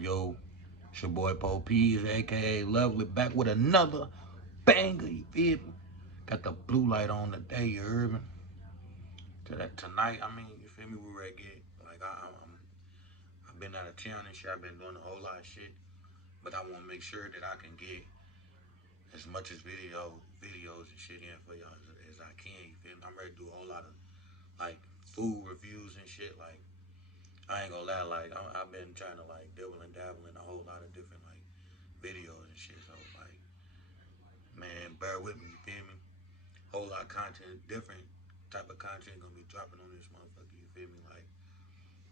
Yo, it's your boy Poe Peas, aka Lovely, back with another banger, you feel me? Got the blue light on today, you heard me? Tonight, you feel me? We ready to get, I've been out of town and shit, I've been doing a whole lot of shit, but I want to make sure that I can get as much as videos and shit in for y'all as I can, you feel me? I'm ready to do a whole lot of, like, food reviews and shit, like, I ain't gonna lie, I've been trying to, like, dibble and dabble in a whole lot of different, like, videos and shit. So like, man, bear with me. You feel me? Whole lot of content, different type of content gonna be dropping on this motherfucker. You feel me? Like,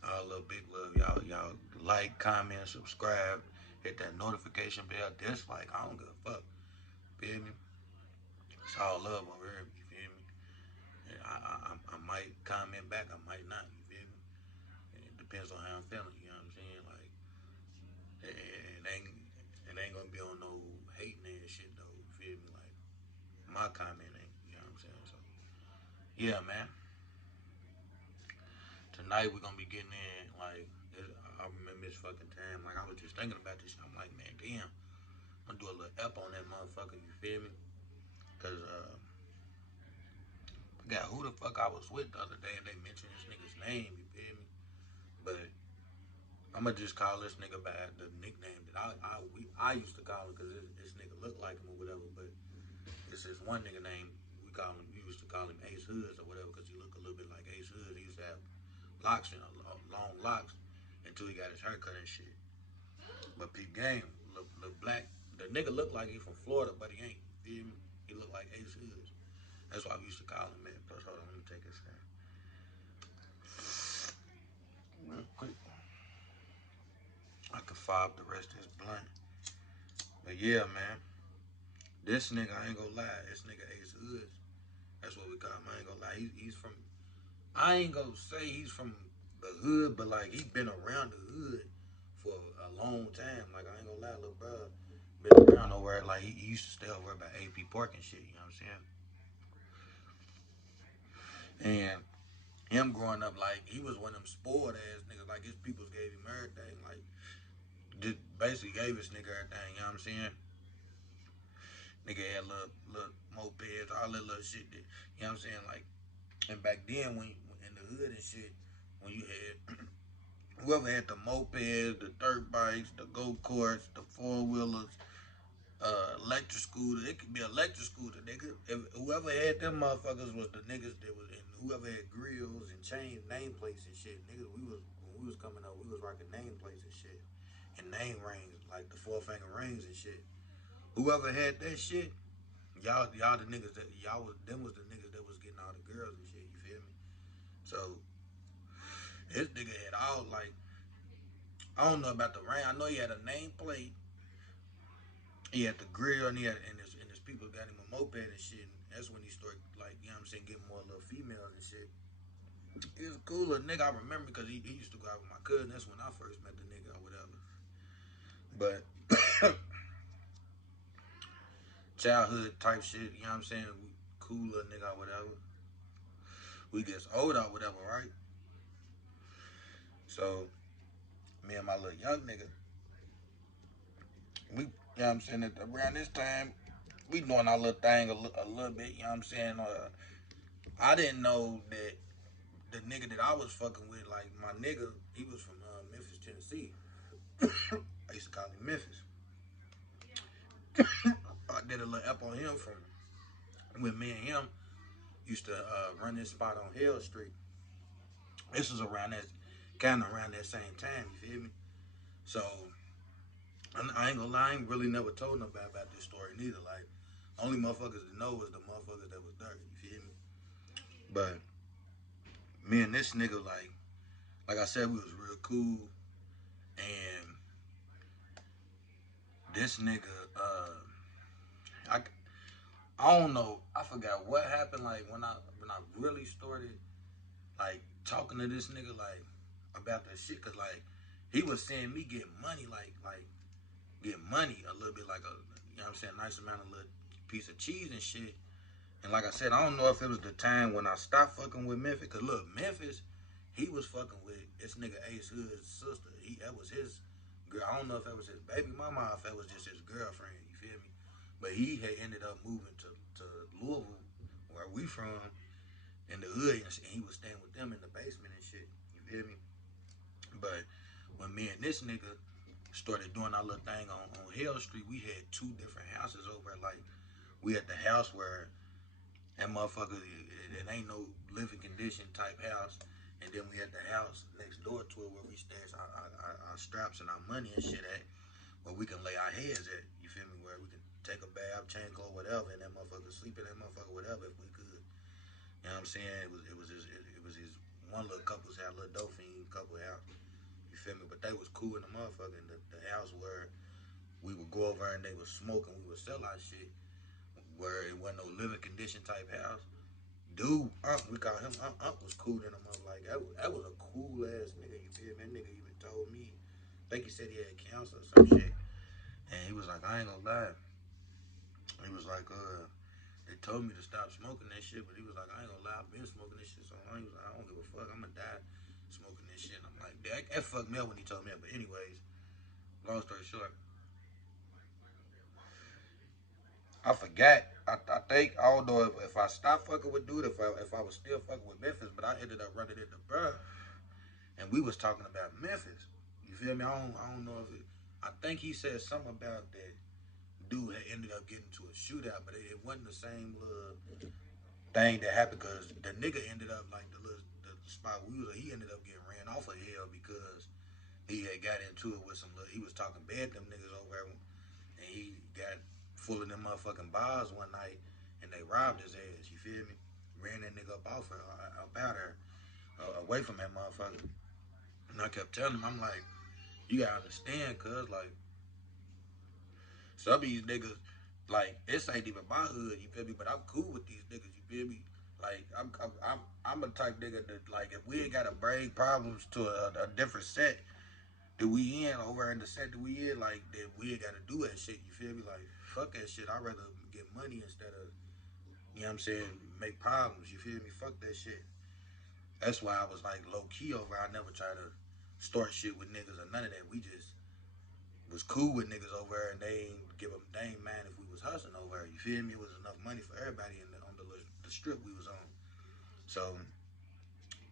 all love, big love, y'all like, comment, subscribe, hit that notification bell, dislike. I don't give a fuck. Feel me? It's all love over here. You feel me? And I might comment back. I might not. You feel me? It depends on how I'm feeling. You know what I'm saying? Like, it ain't gonna be on no hating and shit though. You feel me? Like, my comment ain't. You know what I'm saying? So yeah, man. Tonight we're gonna be getting in. Like, I remember this fucking time. Like, I was just thinking about this. I'm like, man, damn. I'm gonna do a little up on that motherfucker. You feel me? Cause I forgot who the fuck I was with the other day, and they mentioned this nigga's name. You feel me? But I'm gonna just call this nigga by the nickname that I used to call him because this nigga looked like him or whatever. But it's this one nigga name we used to call him Ace Hoods or whatever because he looked a little bit like Ace Hoods. He used to have locks and long locks until he got his haircut and shit. But peep game, look black. The nigga look like he from Florida, but he ain't. You feel me? He look like Ace Hoods. That's why we used to call him, man. Plus, hold on, let me take this thing real quick. I can fob the rest of this blunt. But yeah, man. This nigga, I ain't gonna lie. This nigga Ace Hoods. That's what we call him. I ain't gonna lie. He's from. I ain't gonna say he's from the hood, but like he been around the hood for a long time. Like, I ain't gonna lie, little bro been around nowhere. Like, he used to stay over by AP Park and shit. You know what I'm saying? And him growing up, like, he was one of them spoiled ass niggas. Like, his peoples gave him everything. Like, just basically gave his nigga everything. You know what I'm saying? Nigga had little mopeds, all that little shit. That, you know what I'm saying? Like, and back then, when in the hood and shit, when you had whoever had the mopeds, the dirt bikes, the go karts, the four wheelers, electric scooter. It could be electric scooter. They could, if whoever had them motherfuckers was the niggas that was, and whoever had grills and chain nameplates and shit. Niggas, when we was coming up, we was rocking nameplates and shit, and name rings like the four finger rings and shit. Whoever had that shit, y'all the niggas that y'all was them was the niggas that was getting all the girls and shit. You feel me? So this nigga had all, like, I don't know about the ring. I know he had a nameplate. He had the grill, and his people got him a moped and shit. And that's when he started, like, you know what I'm saying, getting more little females and shit. He was a cool little nigga. I remember because he used to go out with my cousin. That's when I first met the nigga or whatever. But childhood type shit, you know what I'm saying? We cool little nigga or whatever. We gets old or whatever, right? So me and my little young nigga, we, you know what I'm saying, around this time, we doing our little thing a little bit, you know what I'm saying? I didn't know that the nigga that I was fucking with, like, my nigga, he was from Memphis, Tennessee. I used to call him Memphis. I did a little up on him from when me and him used to run this spot on Hill Street. This was around that, kind of around that same time, you feel me? So, I ain't gonna lie, I ain't really never told nobody about this story neither. Like, only motherfuckers that know was the motherfuckers that was there, you feel me? But me and this nigga, like I said, we was real cool. And this nigga, I, I don't know, I forgot what happened. Like, when I really started, like, talking to this nigga, like, about that shit, cause like he was seeing me get money, like get money a little bit, like a, you know what I'm saying, nice amount of little piece of cheese and shit. And like I said, I don't know if it was the time when I stopped fucking with Memphis, cause look, Memphis, he was fucking with this nigga Ace Hood's sister. That was his girl. I don't know if that was his baby mama or if that was just his girlfriend. You feel me? But he had ended up moving to Louisville, where we from, in the hood, and he was staying with them in the basement and shit. You feel me? But when me and this nigga started doing our little thing on Hill Street, we had two different houses over. Like we had the house where that motherfucker, it ain't no living condition type house. And then we had the house next door to it where we stash our straps and our money and shit at, where we can lay our heads at. You feel me? Where we can take a bath, change clothes, whatever, and that motherfucker sleep in that motherfucker, whatever, if we could. You know what I'm saying? It was his one little couple's house, little Dauphine couple house. You feel me? But they was cool in the motherfucker. And the house where we would go over and they would smoke and we would sell our shit, where it wasn't no living condition type house. Dude, we call him was cool in him. Like that was a cool ass nigga. You feel me? That nigga even told me. I think he said he had cancer or some shit. And he was like, I ain't gonna lie. He was like, they told me to stop smoking that shit, but he was like, I ain't gonna lie, I've been smoking this shit so long. He was like, I don't give a fuck, I'm gonna die smoking this shit. And I'm like, that fucked me up when he told me that. But anyways, long story short, I forgot. I think I don't know if I stopped fucking with dude, if I was still fucking with Memphis, but I ended up running into bruh, and we was talking about Memphis. You feel me? I don't know if it. I think he said something about that dude had ended up getting to a shootout, but it wasn't the same little thing that happened because the nigga ended up like the spot we was. He ended up getting ran off of hell because he had got into it with some. He was talking bad to them niggas over there, and he got full of them motherfucking bars one night, and they robbed his ass. You feel me? Ran that nigga up off her, up out her, away from that motherfucker. And I kept telling him, I'm like, you gotta understand, cuz like some of these niggas, like this ain't even my hood. You feel me? But I'm cool with these niggas. You feel me? Like I'm a type nigga that like if we ain't gotta bring problems to a different set that we in over in the set that we in, like that we ain't gotta do that shit. You feel me? Like fuck that shit. I'd rather get money instead of you know what I'm saying, make problems. You feel me? Fuck that shit. That's why I was like low key over. I never try to start shit with niggas or none of that. We just was cool with niggas over there, and they ain't mind if we was hustling over there. You feel me? It was enough money for everybody on the strip we was on. So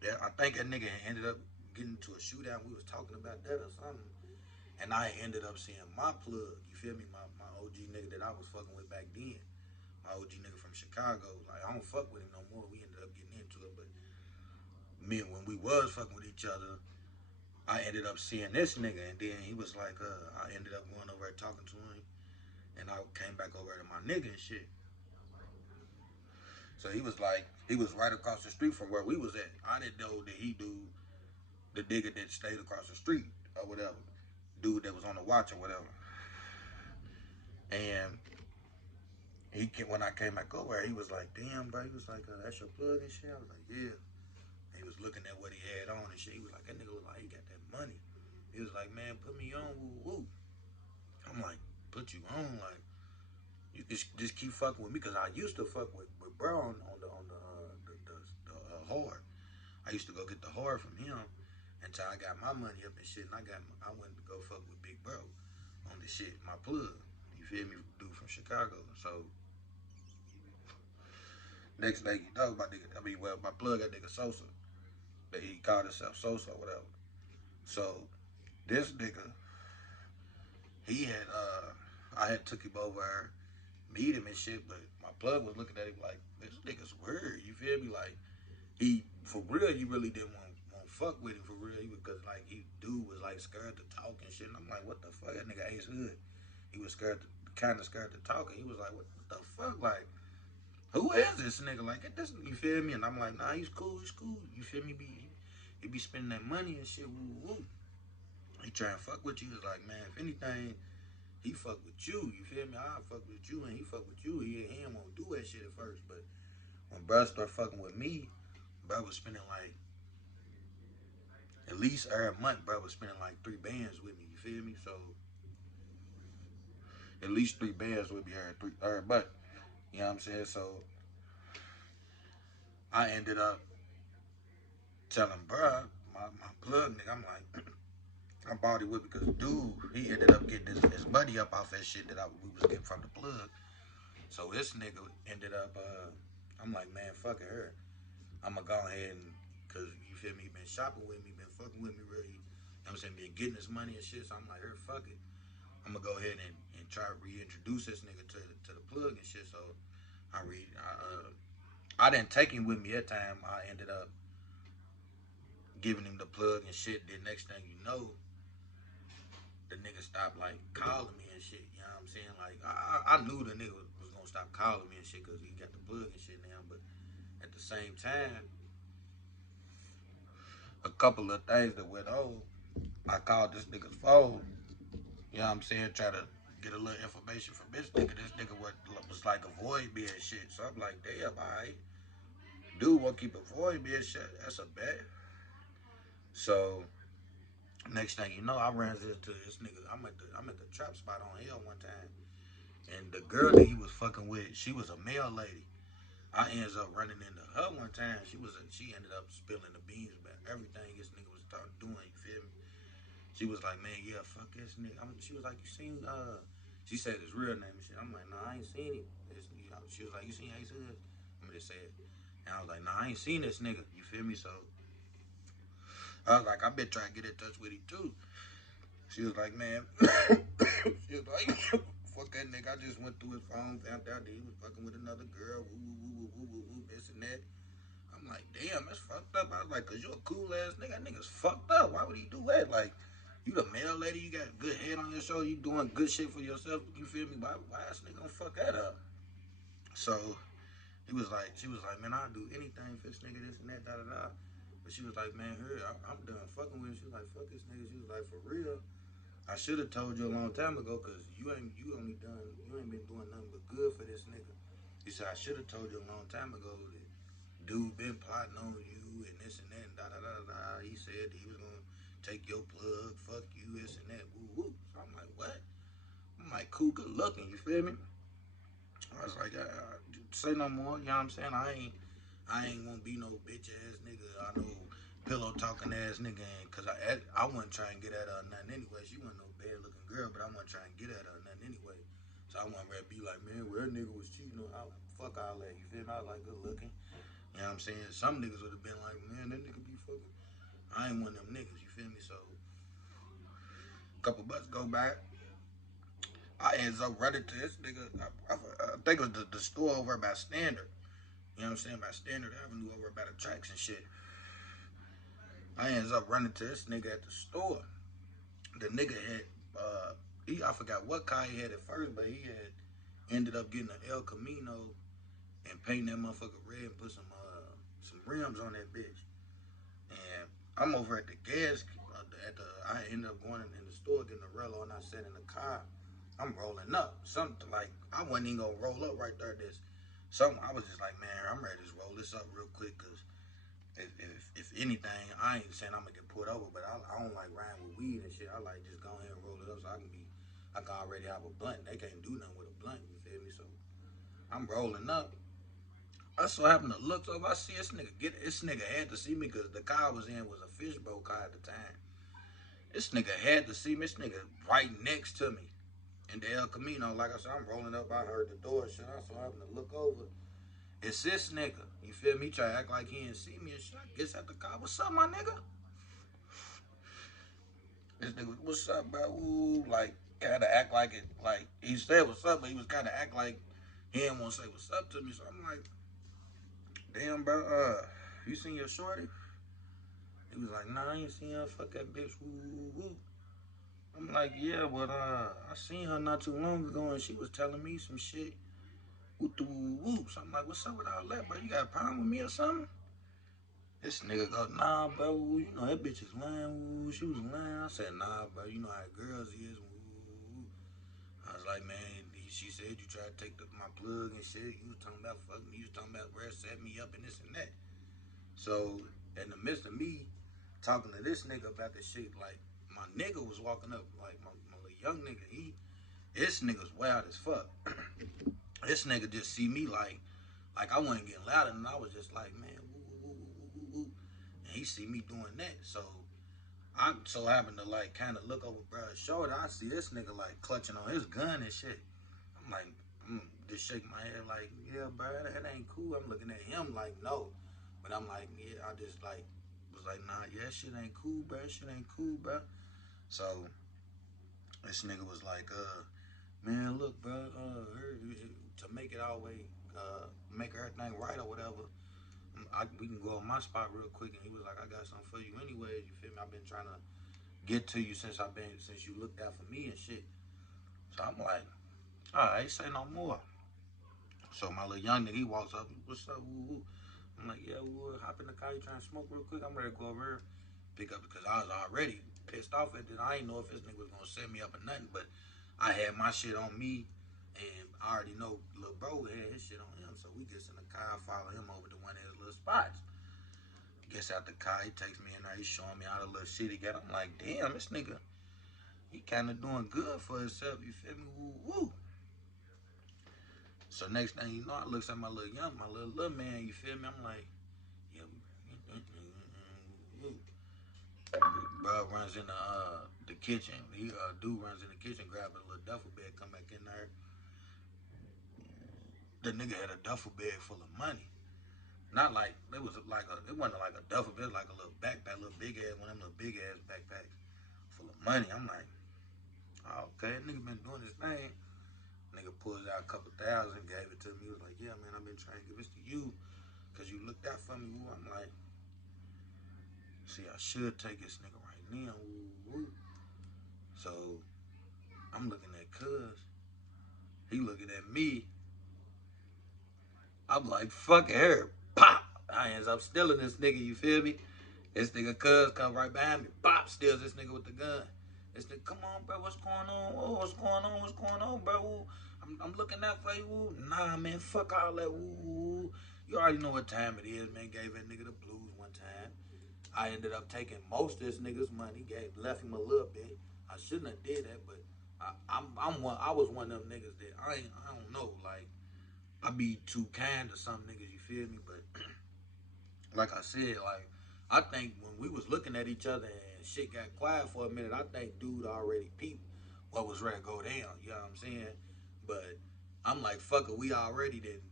yeah, I think that nigga ended up getting into a shootout. We was talking about that or something, and I ended up seeing my plug. You feel me? My OG nigga that I was fucking with back then. My OG nigga from Chicago. Like I don't fuck with him no more. We ended up getting into it, but me when we was fucking with each other, I ended up seeing this nigga, and then he was like, I ended up going over and talking to him, and I came back over to my nigga and shit. So he was like, he was right across the street from where we was at. I didn't know that he do the nigga that stayed across the street or whatever, dude that was on the watch or whatever. And when I came back over, he was like, damn, bro. He was like, that's your plug and shit. I was like, yeah. He was looking at what he had on and shit. He was like, that nigga look like he got that money. He was like, man, put me on, woo woo. I'm like, put you on, like you just keep fucking with me because I used to fuck with bro on the hard. I used to go get the hard from him until I got my money up and shit, and I went to go fuck with Big Bro on the shit, my plug. You feel me, dude from Chicago. So next thing you know, my nigga, I mean, well, my plug got nigga Sosa. That he called himself Sosa or whatever. So this nigga, he had I had took him over, meet him and shit, but my plug was looking at him like this nigga's weird. You feel me? Like he for real, he really didn't want fuck with him for real. He because like he dude was like scared to talk and shit. And I'm like, what the fuck? That nigga Ace Hood. He was scared, kind of scared to talk. And he was like, what the fuck? Like, who is this nigga? Like, get this. You feel me? And I'm like, nah, he's cool. He's cool. You feel me? He be spending that money and shit. Woo woo. He try and fuck with you. It's like, man, if anything, he fuck with you. You feel me? I fuck with you and he fuck with you. He ain't want to do that shit at first, but when bruh start fucking with me, bruh was spending like at least every month. Bruh was spending like 3 bands with me. You feel me? So at least 3 bands with me every month. You know what I'm saying? So I ended up telling bruh my plug nigga. I'm like, I bought it with because dude, he ended up getting his money up off that shit that we was getting from the plug. So this nigga ended up, I'm like, man, fuck it, her. I'm gonna go ahead and, cause you feel me, he been shopping with me, been fucking with me, really. You know what I'm saying, been getting his money and shit. So I'm like, her, fuck it. I'm gonna go ahead and try to reintroduce this nigga to the plug and shit. So I didn't take him with me that time. I ended up giving him the plug and shit. Then next thing you know, the nigga stopped like calling me and shit. You know what I'm saying? Like I knew the nigga was gonna stop calling me and shit because he got the plug and shit now. But at the same time, a couple of things that went on, I called this nigga's phone. You know what I'm saying? Try to get a little information from this nigga. This nigga was like avoid me and shit. So I'm like, damn, alright. Dude won't keep avoiding me and shit. That's a bet. So next thing you know, I ran into this nigga. I'm at the trap spot on Hill one time, and the girl that he was fucking with, she was a male lady. I ends up running into her one time. She ended up spilling the beans about everything this nigga was doing. You feel me? She was like, man, yeah, fuck this nigga. She was like, you seen she said his real name and shit. I'm like, nah, I ain't seen him. She was like, you seen Ace Hood? I'm gonna just say it. And I was like, nah, I ain't seen this nigga. You feel me? So I was like, I been trying to get in touch with him too. She was like, man, she was like, fuck that nigga. I just went through his phone, found out that he was fucking with another girl, woo, woo, woo, woo, woo, woo, this and that. I'm like, damn, that's fucked up. I was like, cause you a cool ass nigga. That nigga's fucked up. Why would he do that? Like, you the male lady, you got good head on your shoulder, you doing good shit for yourself. You feel me? Why this nigga gonna fuck that up? So she was like, man, I'll do anything for this nigga, this and that, da da da. But she was like, man, I'm done fucking with him. She was like, fuck this nigga. She was like, for real. I should have told you a long time ago, cause you ain't been doing nothing but good for this nigga. He said I should have told you a long time ago that dude been plotting on you and this and that and da da da da. He said he was gonna take your plug, fuck you, this and that, woo woo. So I'm like, what? I'm like, cool, good looking, you feel me? I was like, say no more, you know what I'm saying? I ain't gonna be no bitch ass nigga. I know pillow talking ass nigga, cause I wasn't trying to get at her or nothing anyway. She wasn't no bad looking girl, but I wasn't trying to get at her or nothing anyway. So I wasn't ready to be like, man, well, that nigga was cheating on. Fuck all that, you feel me? I was like, good looking. You know what I'm saying? Some niggas would have been like, man, that nigga be fucking. I ain't one of them niggas, you feel me? So a couple months go by, I ends up running to this nigga. I think it was the store over by Standard. You know what I'm saying? By Standard Avenue over by the tracks and shit. I ends up running to this nigga at the store. The nigga had, I forgot what car he had at first, but he had ended up getting an El Camino and painting that motherfucker red and put some rims on that bitch. And I'm over at the gas, I ended up going in the store getting a Rello and I sat in the car. I'm rolling up. Something like, I wasn't even gonna roll up right there. I was just like, man, I'm ready to just roll this up real quick because if anything, I ain't saying I'm gonna get put over, but I don't like riding with weed and shit. I like just go ahead and roll it up so I can already have a blunt. They can't do nothing with a blunt, you feel me? So I'm rolling up. I so happened to look over. I see this nigga had to see me because the car I was in was a fishbowl car at the time. This nigga had to see me. This nigga right next to me in the El Camino. Like I said, I'm rolling up. I heard the door shut. I so happened to look over. It's this nigga. You feel me? He try to act like he didn't see me and shit. I guess at the car. What's up, my nigga? This nigga, what's up, bro? Ooh, like, kind of act like it. Like, he said what's up, but he was kind of act like he didn't want to say what's up to me. So I'm like, damn, bro, you seen your shorty? He was like, nah, I ain't seen her. Fuck that bitch. Woo, woo. I'm like, yeah, but I seen her not too long ago and she was telling me some shit. Woo, woo, woo. So I'm like, what's up with all that, bro? You got a problem with me or something? This nigga go, nah, bro, you know that bitch is lying, woo. She was lying. I said, nah, bro, you know how girls is, woo. I was like, man, she said you tried to take my plug and shit. You was talking about fucking me. You was talking about where it set me up and this and that. So, in the midst of me talking to this nigga about this shit, like, my nigga was walking up, like, my little young nigga, this nigga's wild as fuck. This nigga just see me like I wasn't getting louder, and I was just like, man, woo, woo, woo, woo, woo, woo. And he see me doing that, so I so happened to like kind of look over bruh's shoulder. I see this nigga like clutching on his gun and shit. I'm like, just shake my head like, yeah, bro, that ain't cool. I'm looking at him like, no, but I'm like, yeah, I just like was like, nah, yeah, shit ain't cool, bro. Shit ain't cool, bro. So this nigga was like, man, look, bro, to make it all way, make everything right or whatever. We can go on my spot real quick, and he was like, I got something for you, anyways. You feel me? I've been trying to get to you since you looked out for me and shit. So I'm like, all right, say no more. So my little young nigga, he walks up, what's up, woo woo? I'm like, yeah, woo, hop in the car, you trying to smoke real quick? I'm ready to go over here, pick up, because I was already pissed off at this. I didn't know if this nigga was gonna set me up or nothing, but I had my shit on me, and I already know little bro had his shit on him. So we gets in the car, I follow him over to one of his little spots. Gets out the car, he takes me in there, he's showing me how the little shit he got. I'm like, damn, this nigga, he kind of doing good for himself, you feel me? Woo woo. So next thing you know, I looks at my little man, you feel me? I'm like, yeah, bro runs in the kitchen. He dude runs in the kitchen, grab a little duffel bag, come back in there. The nigga had a duffel bag full of money. Not like it wasn't like a duffel bag, like a little backpack, little big ass one of them little big ass backpacks full of money. I'm like, oh, okay, nigga been doing his thing. Nigga pulls out a couple thousand, gave it to me. He was like, yeah, man, I've been trying to give this to you because you looked out for me. I'm like, see, I should take this nigga right now. So I'm looking at Cuz. He looking at me. I'm like, fuck her. Pop. I ends up stealing this nigga, you feel me? This nigga Cuz come right behind me. Pop, steals this nigga with the gun. This nigga, come on, bro, what's going on? Whoa, what's going on? What's going on, bro? I'm looking out for you. Woo. Nah, man, fuck all that. Woo. You already know what time it is, man. Gave that nigga the blues one time. I ended up taking most of this nigga's money, left him a little bit. I shouldn't have did that, but I was one of them niggas that I don't know, like I be too kind to some niggas, you feel me? But like I said, like I think when we was looking at each other and shit got quiet for a minute, I think dude already peeped what was ready to go down. You know what I'm saying? But I'm like, fuck it, we already didn't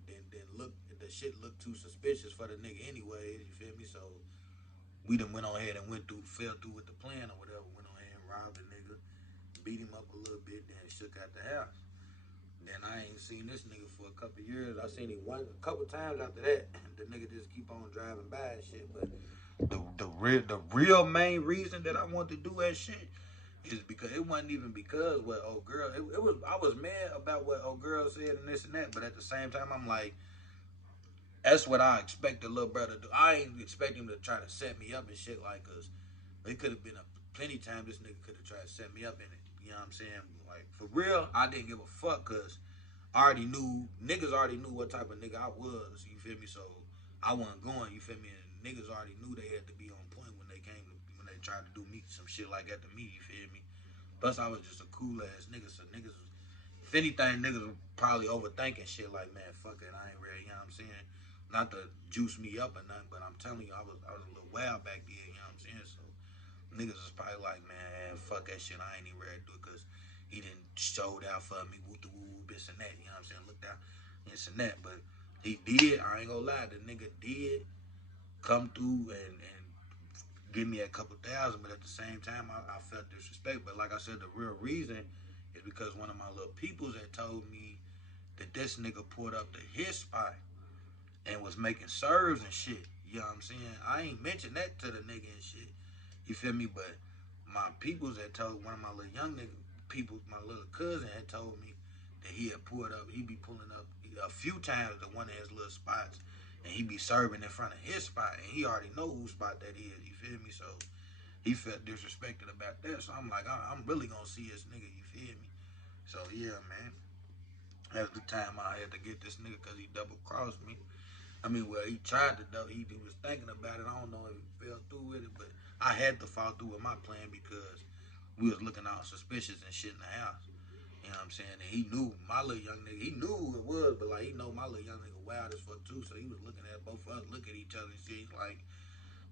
look the shit looked too suspicious for the nigga anyways. You feel me? So we done went on ahead and fell through with the plan or whatever. Went on ahead and robbed the nigga, beat him up a little bit, then shook out the house. Then I ain't seen this nigga for a couple years. I seen him a couple times after that. The nigga just keep on driving by and shit. But the real main reason that I wanted to do that shit is because it wasn't even because what old girl. It was I was mad about what old girl said and this and that. But at the same time, I'm like, that's what I expect the little brother to do. I ain't expect him to try to set me up and shit like us. It could have been a plenty times this nigga could have tried to set me up in it. You know what I'm saying? Like for real, I didn't give a fuck because I already knew niggas already knew what type of nigga I was. You feel me? So I wasn't going. You feel me? And niggas already knew they had to be on point when they tried to do me some shit like that to me. You feel me? Plus I was just a cool ass nigga. So niggas was, if anything, niggas were probably overthinking shit like, man, fuck it, I ain't ready. You know what I'm saying? Not to juice me up or nothing, but I'm telling you, I was a little wild back then. You know what I'm saying? So niggas was probably like, man, fuck that shit. I ain't even ready to do it because he didn't showed out for me, woo the woo, this and that. You know what I'm saying? Looked out, this and that. But he did. I ain't gonna lie. The nigga did come through and give me a couple thousand. But at the same time, I felt disrespect. But like I said, the real reason is because one of my little peoples had told me that this nigga pulled up to his spot and was making serves and shit. You know what I'm saying? I ain't mentioned that to the nigga and shit. You feel me? But my peoples had told one of my little young nigga people, my little cousin had told me that he had pulled up. He be pulling up a few times to one of his little spots, and he be serving in front of his spot, and he already know whose spot that is. You feel me? So he felt disrespected about that. So I'm like, I'm really gonna see this nigga. You feel me? So yeah, man. That's the time I had to get this nigga because he double crossed me. I mean, well, he tried to do. He was thinking about it. I don't know if he fell through with it, but I had to fall through with my plan because we was looking all suspicious and shit in the house. You know what I'm saying? And he knew my little young nigga. He knew who it was, but like he know my little young nigga wild as fuck too. So he was looking at both of us, look at each other and see like,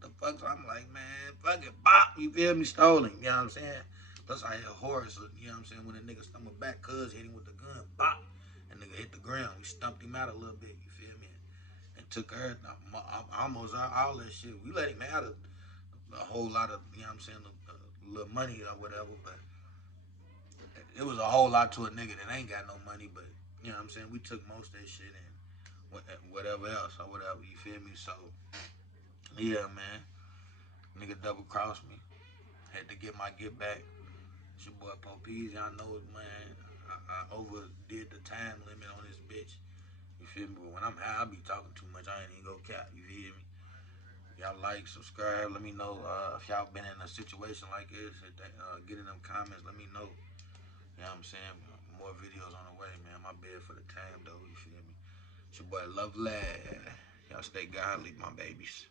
The fuck? So I'm like, man, fuck it, bop. You feel me? Stolen. You know what I'm saying? Plus I hit Horace. You know what I'm saying? When a nigga stumbled back, cuz hit him with the gun, bop. And nigga hit the ground. We stumped him out a little bit. You feel me? And took her almost all that shit. We let him have a whole lot of, you know what I'm saying, a little money or whatever, but it was a whole lot to a nigga that ain't got no money, but you know what I'm saying? We took most of that shit and whatever else or whatever, you feel me? So, yeah, man. Nigga double crossed me. Had to get my get back. It's your boy Popeyes. Y'all know it, man. I overdid the time limit on this bitch. You feel me? But when I'm high, I be talking too much. I ain't even go cap. You feel me? Y'all like, subscribe. Let me know if y'all been in a situation like this. Get in them comments. Let me know. You know what I'm saying? More videos on the way, man. My bad for the time, though. You feel me? It's your boy Love Lad. Y'all stay godly, my babies.